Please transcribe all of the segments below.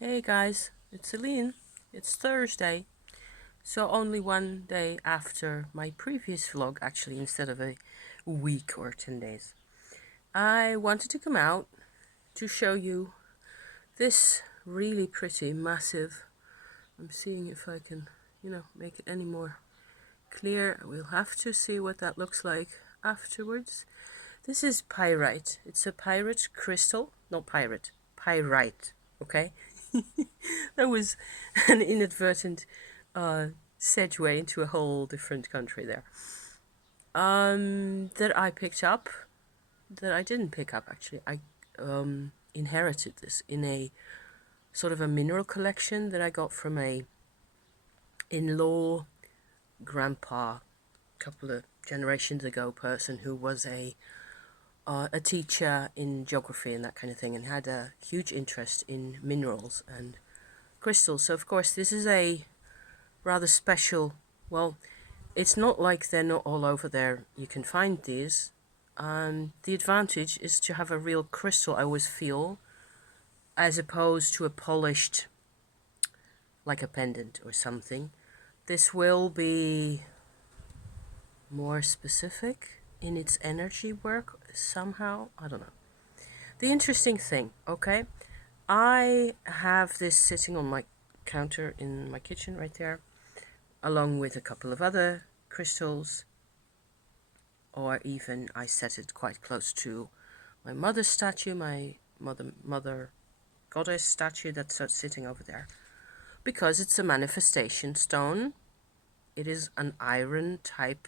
Hey guys, it's Celine. It's Thursday, so only one day after my previous vlog, actually, instead of a week or 10 days. I wanted to come out to show you this really pretty, massive. I'm seeing if I can, make it any more clear. We'll have to see what that looks like afterwards. This is pyrite. It's a pyrite crystal. Not pirate, pyrite, okay? That was an inadvertent segue into a whole different country there. That I picked up, that I didn't pick up actually. I inherited this in a sort of a mineral collection that I got from a in-law grandpa, a couple of generations ago, person who was a teacher in geography and that kind of thing, and had a huge interest in minerals and crystals. So of course this is a rather special, well, it's not like they're not all over there. You can find these. The advantage is to have a real crystal, I always feel, as opposed to a polished, like a pendant or something. This will be more specific in its energy work somehow. I don't know. The interesting thing, okay, I have this sitting on my counter in my kitchen right there, along with a couple of other crystals, or even I set it quite close to my mother's statue, my mother goddess statue that's sitting over there, because it's a manifestation stone. It is an iron type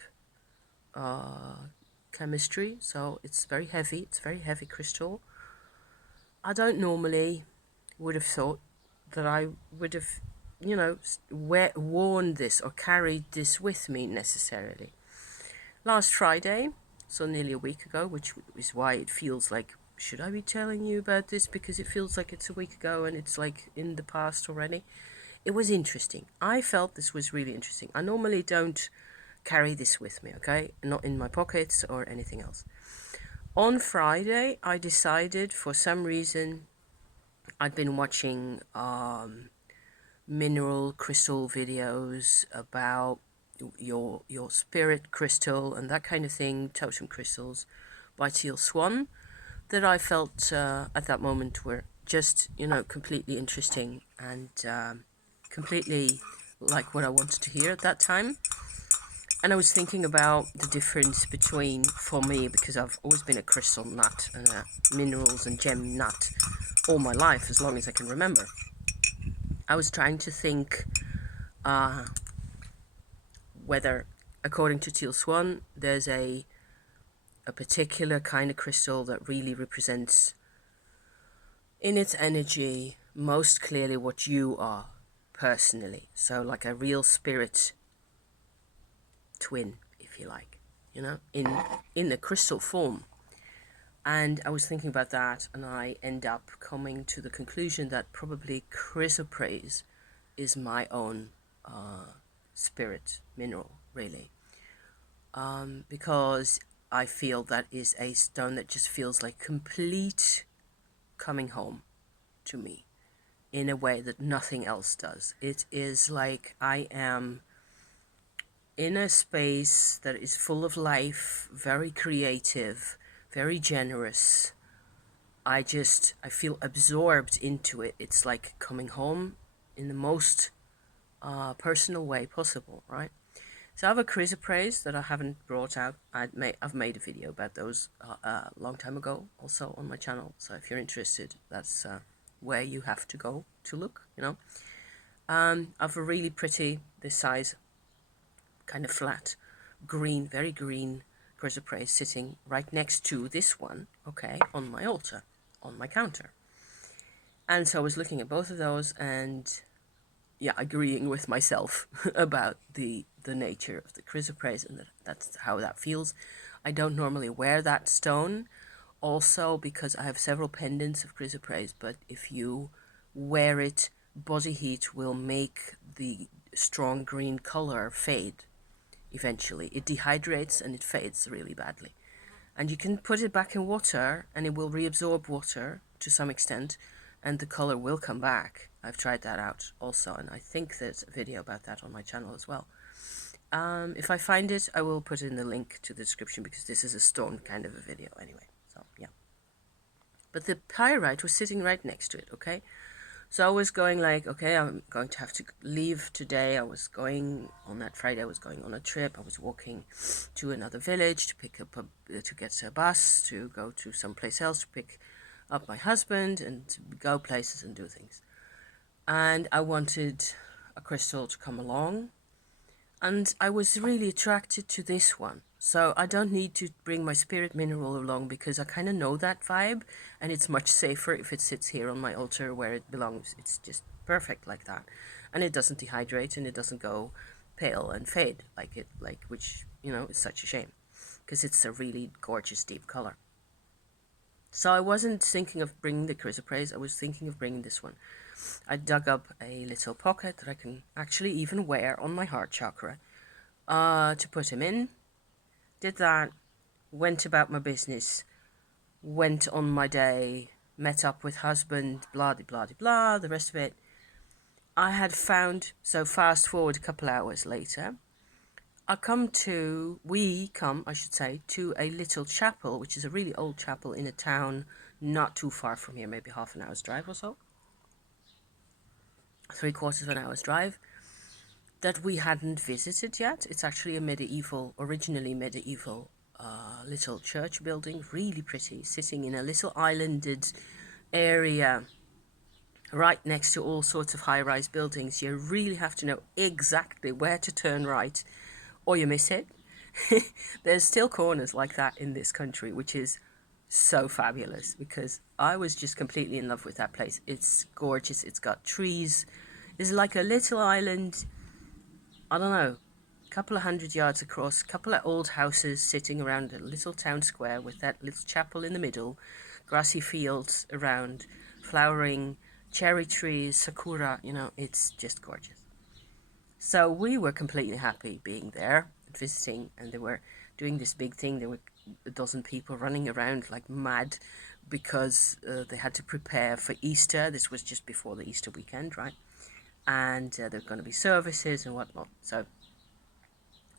chemistry, so it's very heavy. It's very heavy crystal. I don't normally would have thought that I would have, worn this or carried this with me necessarily. Last Friday, so nearly a week ago, which is why it feels like, should I be telling you about this? Because it feels like it's a week ago and it's like in the past already. It was interesting. I felt this was really interesting. I normally don't carry this with me, okay? Not in my pockets or anything else. On Friday, I decided, for some reason, I'd been watching mineral crystal videos about your spirit crystal and that kind of thing, totem crystals by Teal Swan, that I felt at that moment were just, completely interesting and completely like what I wanted to hear at that time. And I was thinking about the difference between, for me, because I've always been a crystal nut and a minerals and gem nut all my life, as long as I can remember. I was trying to think whether, according to Teal Swan, there's a particular kind of crystal that really represents in its energy most clearly what you are personally. So like a real spirit twin, if you like, in the crystal form. And I was thinking about that, and I end up coming to the conclusion that probably chrysoprase is my own spirit mineral, really. Because I feel that is a stone that just feels like complete coming home to me in a way that nothing else does. It is like I am in a space that is full of life, very creative, very generous. I feel absorbed into it. It's like coming home in the most personal way possible, right? So I have a chrysoprase that I haven't brought out. I've made a video about those a long time ago, also on my channel. So if you're interested, that's where you have to go to look, I have a really pretty, this size, kind of flat, green, very green chrysoprase sitting right next to this one, okay, on my altar, on my counter. And so I was looking at both of those and, yeah, agreeing with myself about the nature of the chrysoprase, and that's how that feels. I don't normally wear that stone, also because I have several pendants of chrysoprase, but if you wear it, body heat will make the strong green color fade eventually. It dehydrates and it fades really badly. And you can put it back in water and it will reabsorb water to some extent, and the color will come back. I've tried that out also, and I think there's a video about that on my channel as well. If I find it, I will put in the link to the description, because this is a stone kind of a video anyway. So yeah. But the pyrite was sitting right next to it, okay? So I was going like, okay, I'm going to have to leave today. I was going on that Friday. I was going on a trip. I was walking to another village to pick up to get a bus to go to someplace else to pick up my husband and to go places and do things. And I wanted a crystal to come along, and I was really attracted to this one. So I don't need to bring my spirit mineral along, because I kind of know that vibe, and it's much safer if it sits here on my altar where it belongs. It's just perfect like that. And it doesn't dehydrate, and it doesn't go pale and fade which, is such a shame, because it's a really gorgeous deep color. So I wasn't thinking of bringing the chrysoprase, I was thinking of bringing this one. I dug up a little pocket that I can actually even wear on my heart chakra to put him in. Did that, went about my business, went on my day, met up with husband, blah, blah, blah, blah, the rest of it. I had found, so fast forward a couple hours later, we come, I should say, to a little chapel, which is a really old chapel in a town not too far from here, maybe half an hour's drive or so. 3/4 of an hour's drive, that we hadn't visited yet. It's actually a originally medieval little church building, really pretty, sitting in a little islanded area right next to all sorts of high-rise buildings. You really have to know exactly where to turn right or you miss it. There's still corners like that in this country, which is so fabulous, because I was just completely in love with that place. It's gorgeous. It's got trees. It's like a little island, I don't know, a couple of 100 yards across, a couple of old houses sitting around a little town square with that little chapel in the middle, grassy fields around, flowering, cherry trees, sakura, it's just gorgeous. So we were completely happy being there, visiting, and they were doing this big thing. There were a dozen people running around like mad, because they had to prepare for Easter. This was just before the Easter weekend, right? And there were going to be services and whatnot. So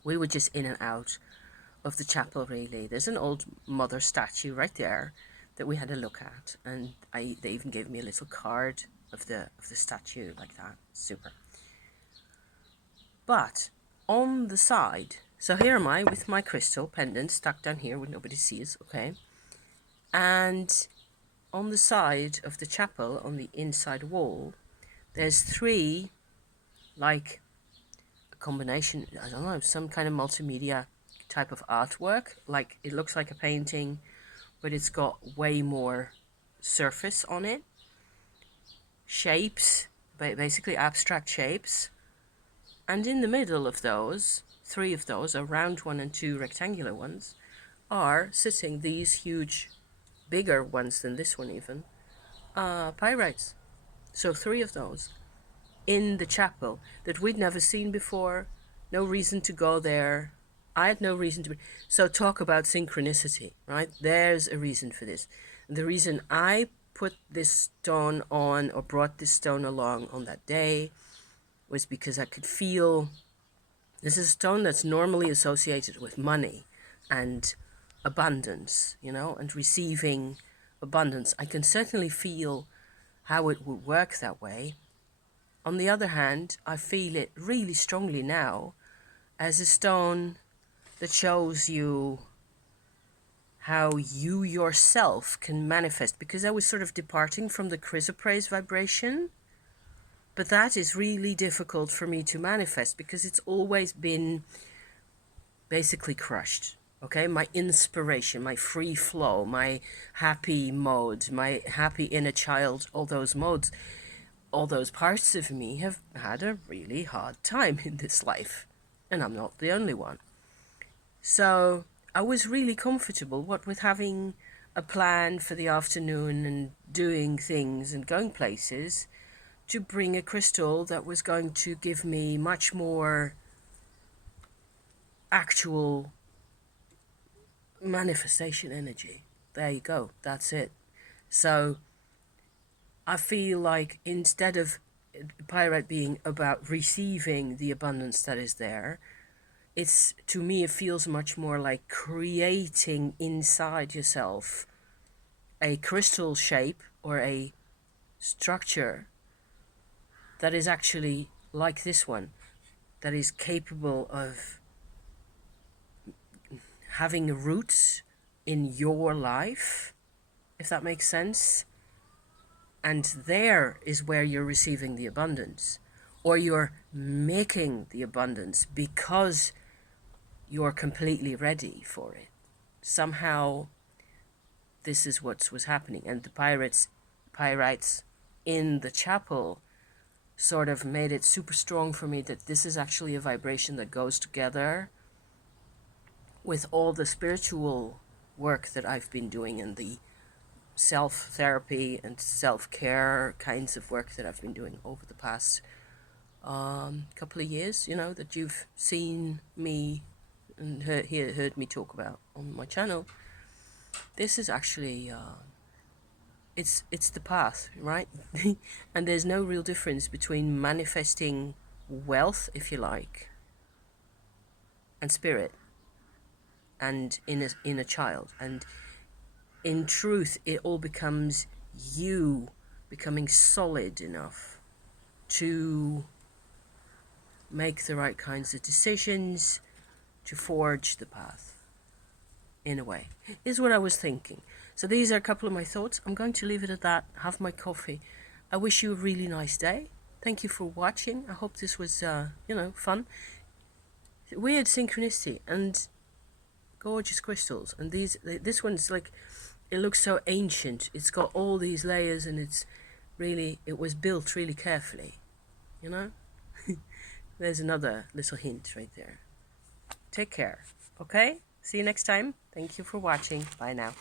we were just in and out of the chapel, really. There's an old mother statue right there that we had a look at, and they even gave me a little card of the statue like that. Super. But on the side, so here am I with my crystal pendant stuck down here where nobody sees, okay? And on the side of the chapel, on the inside wall, there's 3, like a combination, I don't know, some kind of multimedia type of artwork. Like, it looks like a painting, but it's got way more surface on it. Shapes, basically abstract shapes. And in the middle of those, 3 of those, a round one and 2 rectangular ones, are sitting these huge, bigger ones than this one even, pyrites. So 3 of those in the chapel that we'd never seen before. No reason to go there. I had no reason to be. So talk about synchronicity, right? There's a reason for this. The reason I put this stone on, or brought this stone along on that day, was because I could feel this is a stone that's normally associated with money and abundance, and receiving abundance. I can certainly feel how it would work that way. On the other hand, I feel it really strongly now as a stone that shows you how you yourself can manifest, because I was sort of departing from the chrysoprase vibration, but that is really difficult for me to manifest because it's always been basically crushed. Okay, my inspiration, my free flow, my happy mode, my happy inner child, all those modes, all those parts of me have had a really hard time in this life, and I'm not the only one. So I was really comfortable, what with having a plan for the afternoon and doing things and going places, to bring a crystal that was going to give me much more actual manifestation energy. There you go, that's it. So I feel like instead of Pyrite being about receiving the abundance that is there, it's, to me, it feels much more like creating inside yourself a crystal shape or a structure that is actually like this one, that is capable of having roots in your life, if that makes sense. And there is where you're receiving the abundance, or you're making the abundance because you're completely ready for it. Somehow, this is what was happening. And the Pyrites in the chapel sort of made it super strong for me that this is actually a vibration that goes together with all the spiritual work that I've been doing and the self-therapy and self-care kinds of work that I've been doing over the past couple of years, you know, that you've seen me and heard me talk about on my channel. This is actually it's the path, right? And there's no real difference between manifesting wealth, if you like, and spirit, and in a child. And in truth, it all becomes you becoming solid enough to make the right kinds of decisions, to forge the path, in a way, is what I was thinking. So these are a couple of my thoughts. I'm going to leave it at that, have my coffee. I wish you a really nice day. Thank you for watching. I hope this was, fun. Weird synchronicity and gorgeous crystals. And this one's like, it looks so ancient. It's got all these layers and it was built really carefully, you know? There's another little hint right there. Take care, okay? See you next time. Thank you for watching. Bye now.